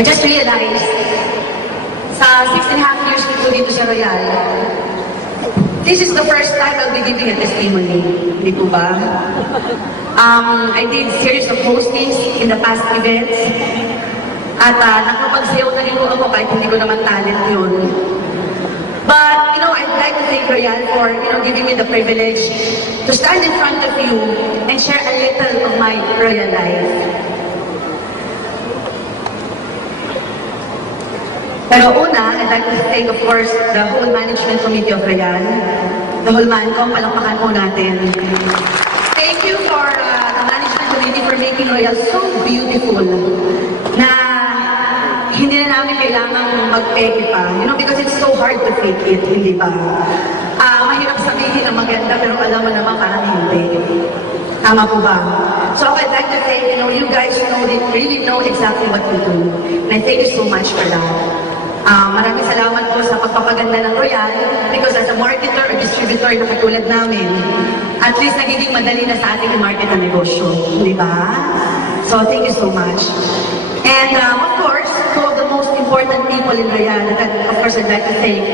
I just realized, sa 6.5 years ko dito sa Royal, this is the first time I'll be giving a testimony. Hindi po ba? I did series of hostings in the past events. At nakapagsayaw na rin po ako kahit hindi ko naman talent yun. But, I'd like to thank Royal for, giving me the privilege to stand in front of you and share a little of my Royal life. Pero una, I'd like to thank, of course, the whole management committee of Royal, the whole MANCOM, palakpakan po natin. Thank you for the management committee for making Royal so beautiful na hindi na namin kailangang mag-peke pa. Because it's so hard to fake it, hindi ba? Mahirap sabihin na maganda, pero alam mo naman parang hindi. Tama po ba? So I'd like to thank, you guys really know exactly what you do. And I thank you so much for that. Maraming salamat po sa pagpapaganda ng Royal because as a marketer or distributor na katulad namin, at least nagiging madali na sa ating i-market ang negosyo. Di ba? So thank you so much. And of course, two of the most important people in Royal, that of course I'd like to thank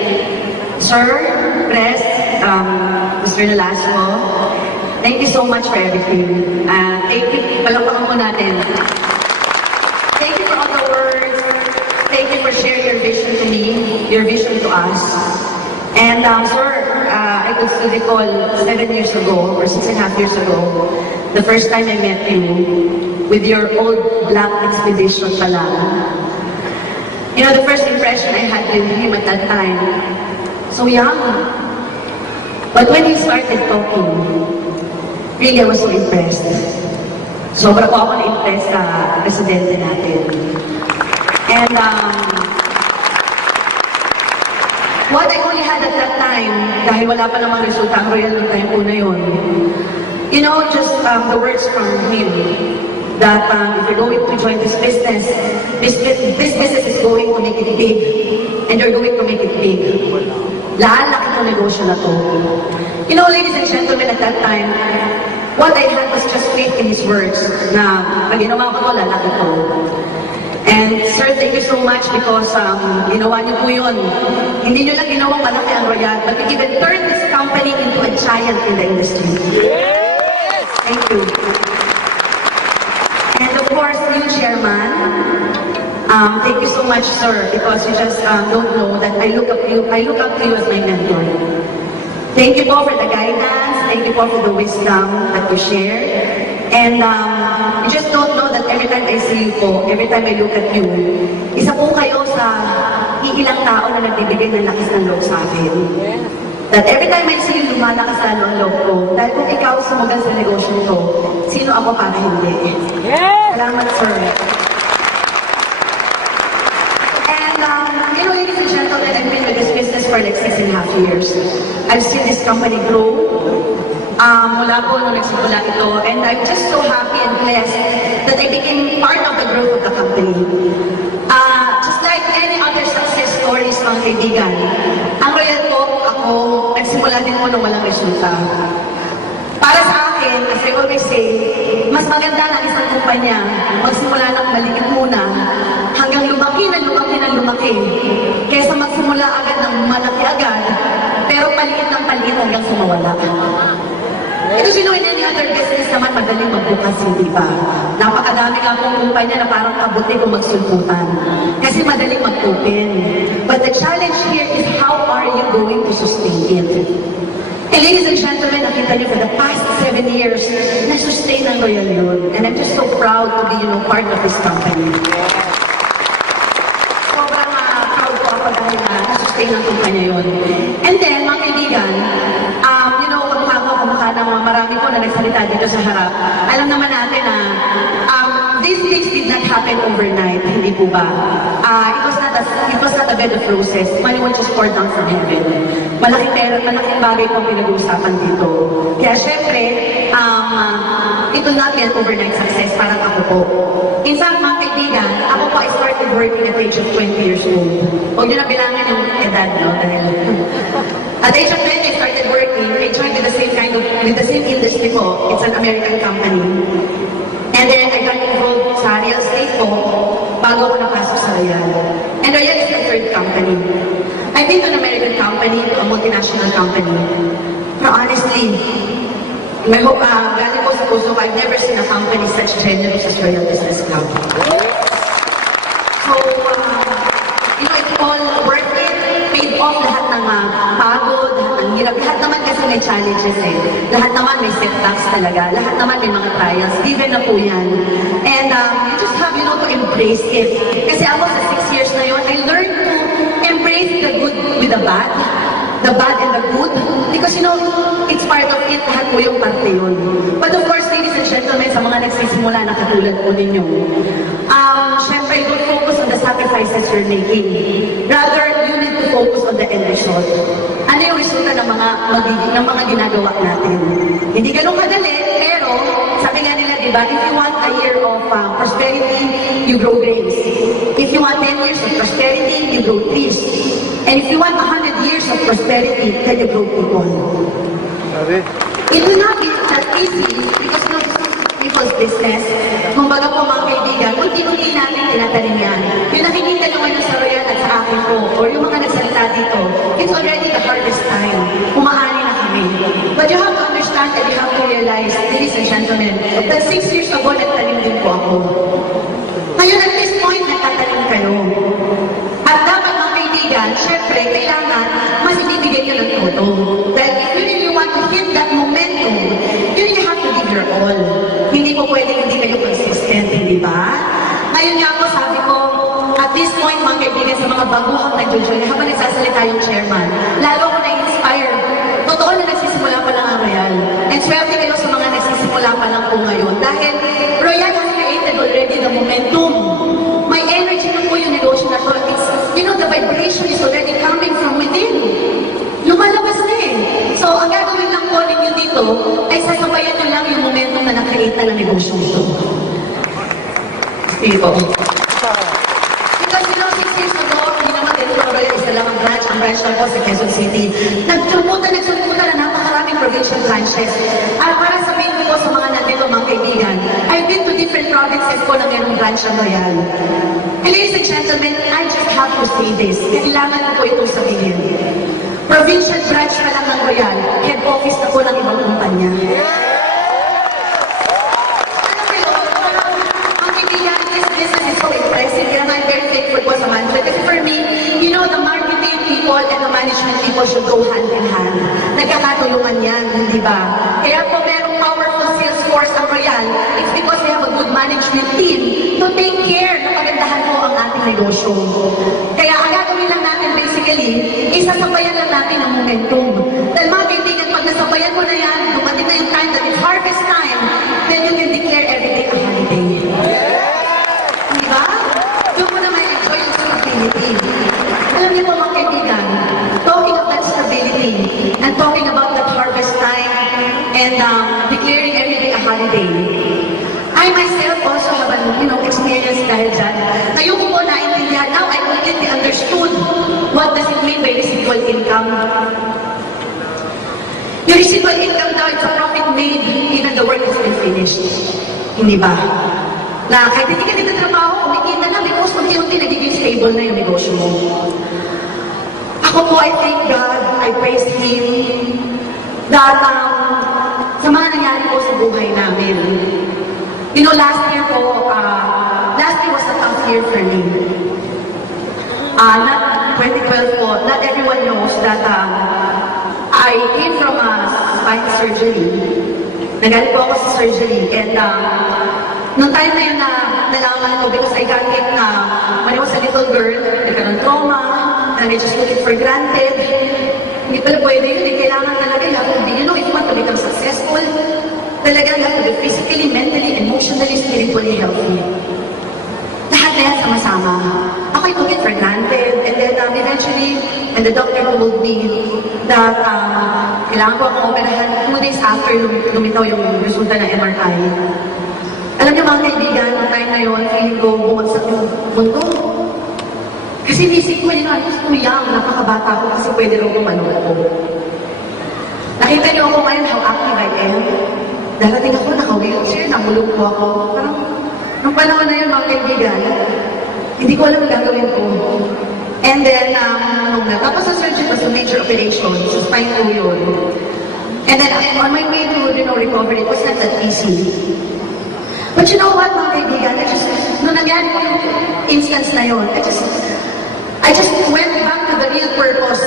Sir, Pres, Mr. Nolasco. Thank you so much for everything. Thank you, palakpakan po natin. Thank you for all the words. Thank you for sharing your vision to me, your vision to us. And sir, I could still recall 7 years ago, or 6.5 years ago, the first time I met you, with your old black expedition pa lang. The first impression I had with him at that time, so young. But when he started talking, really I was so impressed. Sobra po ako na-impressed sa presidente natin. And what I only had at that time, dahil wala pa namang resulta ang Royal noong time po na yun, just the words from him, that if you're going to join this business, this business is going to make it big, and you're going to make it big. Lalaki itong negosyo na to. Ladies and gentlemen, at that time, what I had was just faith in his words, na pag ginawa ko to, lalaki to. And sir, thank you so much because ginawa niyo po yun. Hindi niyo lang ginawang malaki ang Royal, but you even turned this company into a giant in the industry. Yes! Thank you. And of course, new chairman, thank you so much, sir, because you just don't know that I look up to you as my mentor. Thank you po for the guidance, thank you po for the wisdom that you share. And you just don't know that every time I see you po, every time I look at you, isa po kayo sa iilang tao na nagbibigay ng lakas ng loob sa akin. That every time I see you, lumalakas lalo ang loob ko. Dahil kung ikaw sumugal sa negosyo to, sino ako para hindi? Salamat, sir. And, ladies and gentlemen, I've been with this business for like 6.5 years. I've seen this company grow. Mula po nung nagsimula ito. And I'm just so happy and blessed that I became part of the growth of the company. Just like any other success stories, mga kaibigan, ang Royal po, ako, nagsimula din po nung walang resulta. Para sa akin, as I always say, mas maganda na isang kumpanya, magsimula ng maliit muna, hanggang lumaki na lumaki na lumaki, kaysa magsimula agad ng malaki agad, pero paliit ng paliit hanggang sumawala. Because in any other business naman, madaling magbukas, hindi ba? Napakadami nga pong kumpanya na parang kabuti kung magsulputan. Kasi madaling mag-open. But the challenge here is how are you going to sustain it? And ladies and gentlemen, nakita niyo for the past 7 years, na-sustain ang Royal yun. And I'm just so proud to be, part of this company. Sobrang proud ko ako dahil na-sustain ang kumpanya yun. And then, mga kaibigan, marami po na nagsalita dito sa harap. Alam naman natin na these things did not happen overnight, hindi po ba? It was not a bed of roses. Money was just poured down from heaven. Malaking pera, malaking bagay po ang pinag-uusapan dito. Kaya syempre, it will not be an overnight success, parang ako po. In fact, mga kaibigan, ako po I started working at the age of 20 years old. Huwag nyo na bilangan yung edad, no? Dahil at the age of 20, I started working. I joined with the same industry po. It's an American company. And then I got involved sa real estate po bago ako napasok sa Royal. a multinational company. Pero honestly, galing po sa puso ko, I've never seen a company such generous as Royal Business Club. So, it's all worth it, paid off lahat ng pagod, lahat ng hirap. Lahat naman kasi may challenges eh. Lahat naman may setbacks talaga. Lahat naman may mga trials. Given na po yan. And you just have, to embrace it. Kasi ako sa 6 years na yun, I learned to embrace the good with the bad and the good. Because it's part of it, lahat po yung parte yun. But of course, ladies and gentlemen, sa mga nagsisimula na katulad po ninyo, syempre, don't focus on the sacrifices you're making. Rather, you need to focus on the end result. Ano yung resulta ng mga ginagawa natin? Hindi ganun kadali, pero sabi nga nila, diba, if you want a year of prosperity, you grow grapes. If you want 10 years of prosperity, you grow trees. And if you want 100 years of prosperity, then you grow people. It will not be that easy because this is people's business. Kung baga po mga kaibigan, unti-unti natin tinatanim yan. Yung nakikita nyo ngayon sa Royal at sa akin po, or yung mga nagsalita dito, it's already the harvest time. Umaani na kami. But you have to understand and you have to realize, ladies and gentlemen, that 6 years ago, nagtanim din po ako. Ngayon, at this point, nagtatanim kayo. At dapat mga kaibigan, syempre, kailangan mas ibibigay nyo ng todo. Dahil if you really want to hit that momentum, you really have to give your all. Hindi po pwedeng hindi kayo consistent, di ba? Ngayon nga po, sabi ko, at this point, mga kaibigan, sa mga baguhang nag-join, habang nagsasalita yung chairman, lalo ako na-inspire. Totoo na nagsisimula pa lang ang Royal. And swerte kayo sa mga nagsisimula pa lang po ngayon. Dahil Royal has created already the momentum. May energy na po yung negosyo na to. The vibration is already coming from within. Lumalabas na eh. So, ang gagawin lang po ninyo dito ay sasabayan nyo lang yung momentum na na-create na ng negosyo ito. Sige po. Because 6 years ago, hindi naman dito Royal isa lang ang branch. Ang branch lang po sa Quezon City. Nagsulputan na napakaraming provincial branches. At para sabihin ko po sa mga nandito, mga kaibigan, I've been to different provinces po na mayroong branch ng Royal. And ladies and gentlemen, I just have to say this. Kailangan ko po itong sabihin. Provincial branch pa lang ng Royal, head office na po ng ibang kumpanya. Ang kaibigan, this business is so impressive. Kaya I'm very thankful po sa management. Kasi for me, the marketing people and the management people should go hand in hand. Nagkakatulungan yan, di ba? Kaya po merong powerful sales force ang Royal. It's because we have a good management team to take care na pagandahan po ang ating negosyo. Kaya ang gagawin lang natin basically, isasabayan lang natin ang momentum. Dahil mga kaibigan, pag nasabayan mo na yan, dumating na yung time that it's harvest time, then you can declare every day a holiday. Diba? Doon mo na may enjoy yung stability. Alam niyo po mga kaibigan, talking of that stability and talking about that harvest time and declaring every day a holiday, I myself also have experience dahil dyan. Ngayon ko po naintindihan. Now I completely understood what does it mean by residual income. Yung residual income daw, it's a profit made even the work has been finished. Hindi ba? Na kahit hindi ka dito trabaho, kumikita na because unti-unti nagiging stable na yung negosyo mo. Ako po, I thank God, I praise Him, that sa mga nangyari po sa buhay namin. Last year was a tough year for me. Not 2012 po, not everyone knows that I came from a spine surgery. Nagaling po ako sa surgery. And noong time na yun nalaman ko because I got hit when I was a little girl, nagkaroon trauma, and I just took it for granted. Hindi pala pwede yun. Kailangan talaga, you have to be, if you want to become successful, talaga, you have to be physically, mentally, emotionally, spiritually healthy. Lahat na yan sama-sama. Ako, I took it for granted. And then, eventually, when the doctor told me that kailangan ko akong operahan 2 days after lumitaw yung resulta ng MRI. Alam niyo mga kaibigan, noong time na yun, feeling ko bumagsak yung mundo. Kasi isip ko yun, gusto young, napakabata ko kasi pwede rin kumano ako. Nakita niyo ako ngayon how active I am. Darating ako, naka-wheelchair, nahulog po ako. Parang, nung panahon na yun, mga kaibigan, hindi ko alam ang gagawin ko. And then, nung natapos ang surgery, was a major operation, so spine ko yun. And then, on my way to, recovery, it was not that easy. But you know what, mga kaibigan, nung nangyari ko yung instance na yun, I just went back to the real purpose.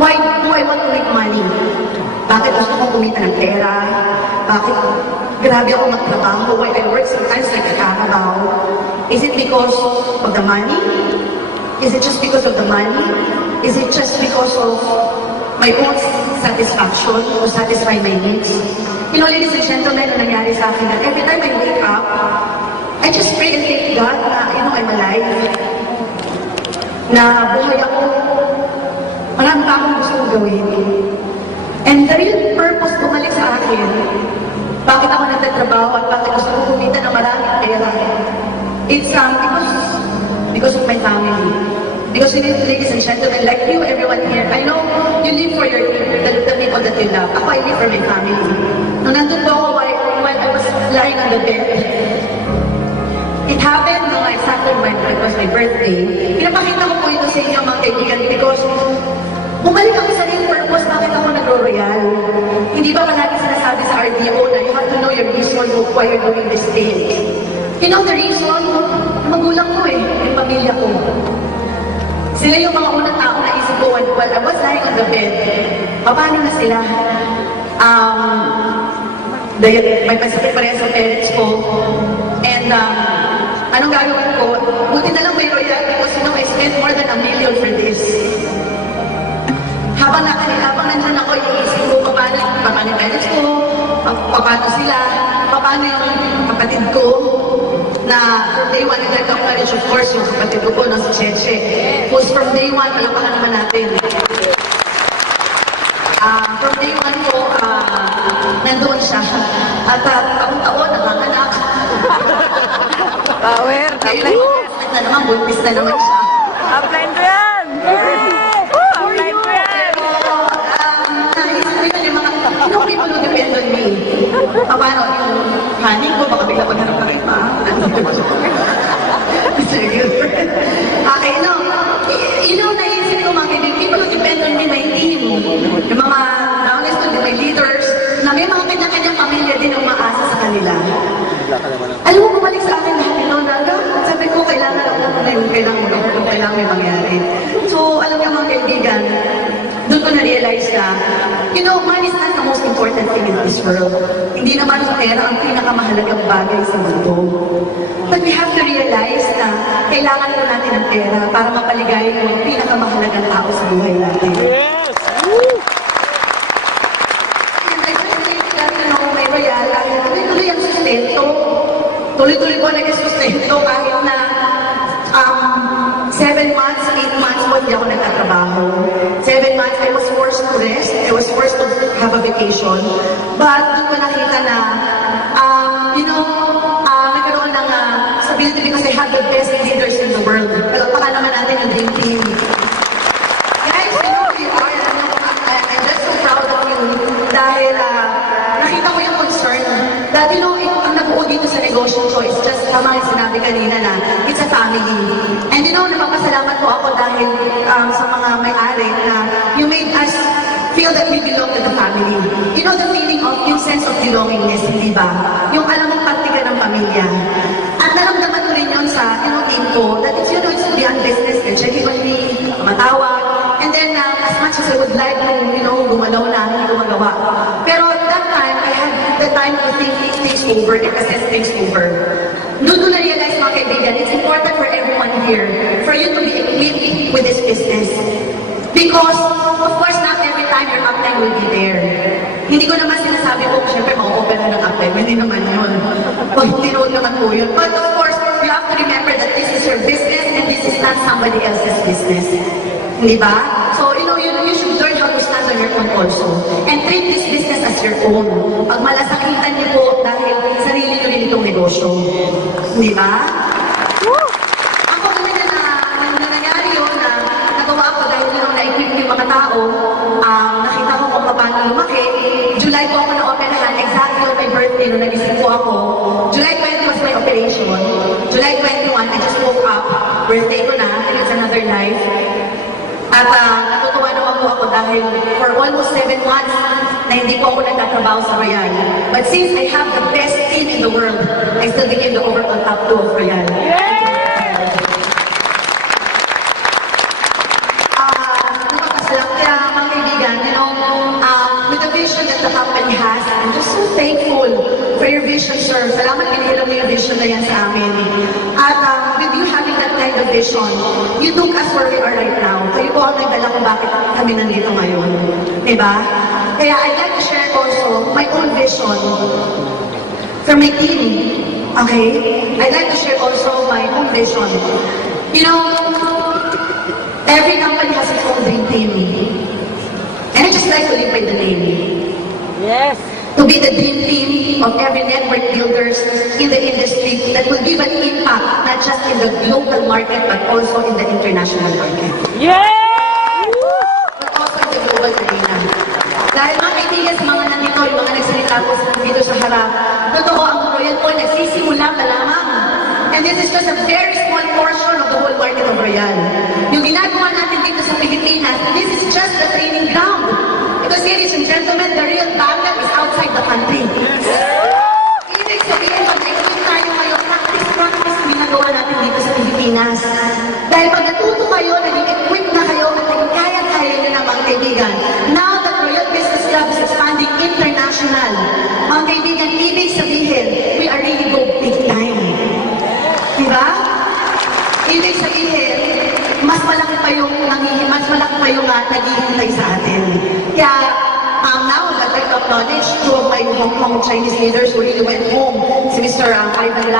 Why do I want to make money? Bakit gusto kong kumita ng pera? Bakit grabe ako magtrabaho? Why I work sometimes like a kakabaw? Is it because of the money? Is it just because of the money? Is it just because of my own satisfaction to satisfy my needs? You know, ladies and gentlemen, ang nangyari sa akin, that every time I wake up, I just pray and thank God na, I'm alive. Na buhay ako, marami pa akong gusto kong gawin. And the real purpose bumalik sa akin, bakit ako nagtatrabaho at bakit gusto kong kumita ng maraming pera, it's because of my family. Because ladies and gentlemen, like you, everyone here, I know you live for the people that you love. Ako, I live for my family. Nung nandun po ako while I was lying on the bed, it happened nung I sat on it was my birthday. Pinapakita ko po ito sa inyo mga kaibigan because bumalik ako sa real purpose, bakit ako nagro-royal. Hindi ba palagi sinasabi sa RDO na you have to know your reason why you're doing this thing. You know the reason? Magulang ko yung pamilya ko. Sila yung mga unang tao na isip ko while I was lying on the bed. Paano na sila? May pasipit pa rin sa parents ko. And anong gagawin ko? Buti na lang may royal because I spent more than $1 million for this. Habang nandun ako, iisip ko paano yung parents ko, paano sila, paano yung kapatid ko, na from day one, nag-acknowledge of course yung kapatid ko po, si Cheche. Who's from day one, palapakan naman natin. From day one po, nandoon siya. At taon-taon, nakanganak. Power! Ngayon, na naman, buntis na naman siya. Upline ko yan! Upline ko yan! Naisip ko yun yung mga, people who depend on me. Paano, yung honey ko, baka bigla pag harap kami pa. Seriously. Okay, naisip ko mga kaibigan, people who depend on me, my team. Yung mga, honest to my leaders, na may mga kanya-kanyang pamilya din ang maasa sa kanila. Alam mo, bumalik sa akin lahat ito, sabi ko, kailangan may mangyari. So, alam niyo mga kaibigan, doon ko na-realize na, money is not the most important thing in this world. Hindi naman sa pera ang pinakamahalagang bagay sa mundo. But we have to realize na kailangan po natin ng pera para mapaligay yung pinakamahalagang tao sa buhay natin. Yes! And I just think that, may royal, tuloy-tuloy ang sustento. Tuloy-tuloy po nag-sustento kahit na 7 months, 8 months po hindi ako nagtatrabaho. 7 months, I was forced to rest. I was forced to have a vacation. But doon ko nakita na, nagkaroon ng stability because I have the best leaders in the world. Palakpakan naman natin yung dream team. Guys, I know who you are. I'm just so proud of you. Dahil nakita ko yung concern. Dahil ang nabuo dito sa negosyo ko is just tama yung sinabi kanina na it's a family. And napapasalamat po ako dahil sa mga may-ari na you made us feel that we belong to the family. You know the feeling of, yung sense of belongingness, di ba? Yung alam mong parte ka ng pamilya. At naramdaman ko rin yun sa, team ko, that it's, it's beyond business, they're checking on me, matawag. And then, as much as I would like to, gumalaw na, hindi ko magawa. Pero at that time, I had the time to think things over and assess things over. Doon ko na-realize, mga kaibigan, it's important for everyone here for you to be equipped with this business. Because, of course, not every time your upline will be there. Hindi ko naman sinasabi ko, syempre, ma-opera ng upline. Hindi naman yun. Hindi naman po yun. But of course, you have to remember that this is your business and this is not somebody else's business. Hindi ba? So, you should learn how to stand on your own also. And treat this business as your own. Pag malasakitan niyo po dahil sarili niyo rin itong negosyo. Hindi ba? Ako naman na nangyari yun na nagawa ko dahil na-equip yung mga tao, nakita ko kung paano lumaki. July po ako na-operahan, exactly on my birthday nung nagising po ako. July 20 was my operation. July 21, I just woke up. Birthday ko na, and it's another life. At natutuwa naman po ako dahil for almost 7 months na hindi po ako nagtatrabaho sa Royal. But since I have the best team in the world, I still became the overall top 2 of Royal. Kaya mga kaibigan, you know, with the vision that the company has, I'm just so thankful for your vision, sir. Salamat pinihila mo yung vision na yan sa amin. At with you having that kind of vision, you took us where we are right now. Kayo po ang nagdala kung bakit kami nandito ngayon. Diba? Kaya I'd like to share also my own vision for my team. Okay? I'd like to share also my own vision. You know, every company has its own dream team. And I just like to live by the name. Yes. To be the dream team of every network builders in the industry that will give an impact not just in the local market but also in the international market. Yes! But also in the global arena. Dahil mga kaibigan sa mga nandito, yung mga nagsalita po dito sa harap, totoo ang Royal po nagsisimula pa lamang. And this is just a very small portion of the whole market of Royal. Yung ginagawa natin dito sa Pilipinas, this is just the training ground. Because ladies and gentlemen, the real battle is outside the country. Ibig sabihin, pag nag-equip tayo ngayon, practice yung ginagawa natin dito sa Pilipinas. Dahil pag natuto kayo, naging equip na kayo, at naging kaya-kaya nyo na mga kaibigan. Now that Royal Business Club is expanding international, mga kaibigan, ibig sabihin, we are really go big time. Diba? Ibig sabihin, mas malaki pa yung naghihintay sa atin. Kaya, now that I acknowledge two of my Hong Kong Chinese leaders who really went home, si Mr. Ivan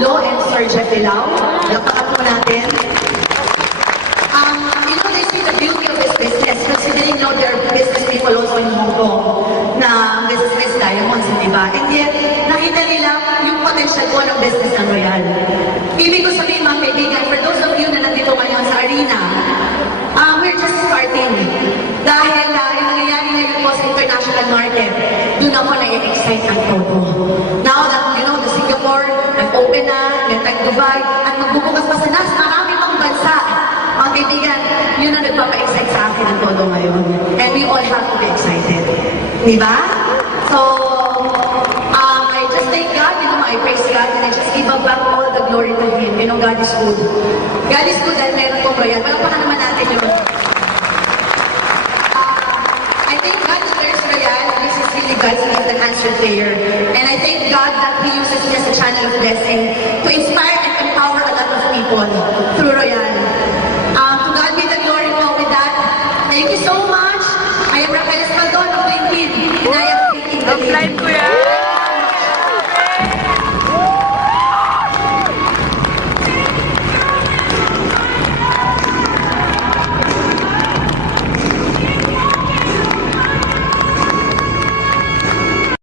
Lo and Sir Jeff Lao. Lapakan po natin. You know, they see the beauty of this business, considering now there are business people also in Hong Kong na business diamonds, di ba? And yet, nakita nila yung potential po ng business ng Royal. Ibig ko sabihin mga kaibigan, for those of you na nandito ngayon sa arena, we're just starting. Dahil yung nangyayari ngayon po sa international market, doon ako na-excite ang todo. Now that, you know, the Singapore, nag-open na, nag-Dubai, at magbubukas pa sa nas, marami pang bansa. Mga kaibigan, yun ang nagpapa-excite sa akin ang todo ngayon. And we all have to be excited. Di ba? So, I just thank God, you know, I praise God, and I just give back all the glory to Him. You know, God is good. God is good dahil meron pong Royal. Palakpakan naman natin yun. I thank God that there's Royal. This is really God's as an answered prayer. And I thank God that He uses me as a channel of blessing to inspire and empower a lot of people through Royal. To God be the glory po with that. Thank you so much. I am Rafael Escaldon of Linkin. And I am thanking the Offline ko yan.